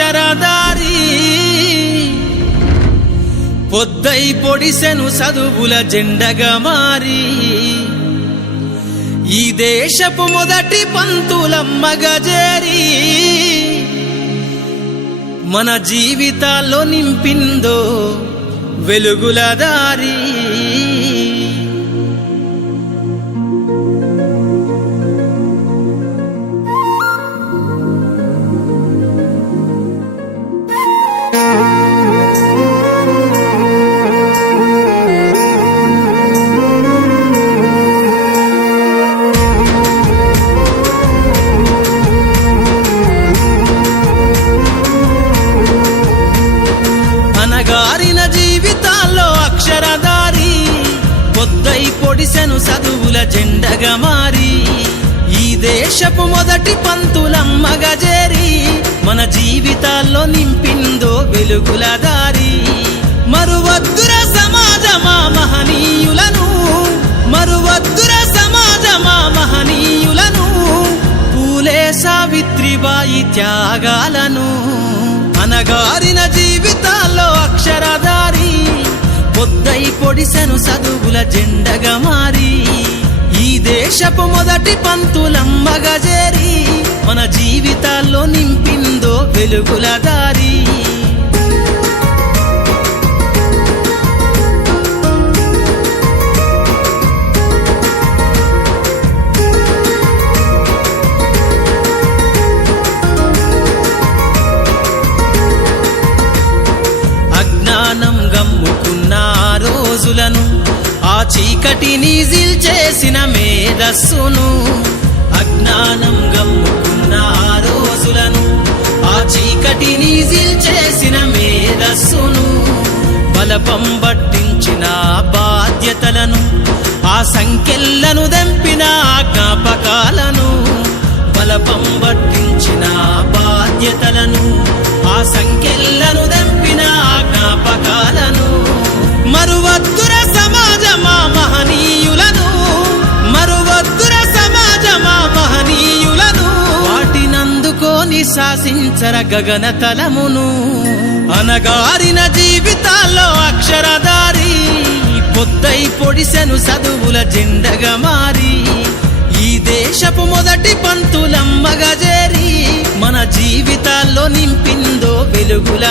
అక్షరధారి పొద్దై పొడిసెను చదువుల జెండగా మారి ఈ దేశపు మొదటి పంతులమ్మగా చేరి మన జీవితాల్లో నింపిందో వెలుగుల దారి అనగారిన జీవితాల్లో అక్షరధారి పొద్దై పొడిసెను చదువుల జెండగా మారి ఈ దేశపు మొదటి పంతులమ్మగా చేరి మన జీవితాల్లో నింపిందో వెలుగుల దారి మరువద్దుర సమాజమా మహనీయులను మరువద్దుర సమాజమా మహనీయులను పూలే సావిత్రిబాయి త్యాగాలను అనగారిన జీవితాల్లో అక్షరధారి పొద్దై పొడిసెను చదువుల జెండగా మారి ఈ దేశపు మొదటి పంతులమ్మగా చేరి మన జీవితాల్లో నింపిందో వెలుగుల దారి అజ్ఞానం గమ్ముకున్న రోజులను ఆ చీకటిని జిల్చేసిన మేధస్సును అజ్ఞానం గమ్ముకున్న రోజులను ఆ చీకటిని జిల్చేసిన మేధస్సును బలపం పట్టించిన బాధ్యతలను ఆ సంఖ్యలను దంపిన జ్ఞాపకాలను బలపం పట్టించిన బాధ్యతలను ఆ సంఖ్యలను దంపిన జ్ఞాపకాలను మరువద్దుర సమాజమా మహనీయులను మరువద్దుర సమాజమా మహనీయులను వాటినందుకోని శాసించర గగన తలమును అనగారిన జీవితాల్లో అక్షరధారి పొద్దై పొడిసెను చదువుల జెండగా మారి ఈ దేశపు మొదటి పంతులమ్మగా చేరి మన జీవితాల్లో నింపిందో వెలుగుల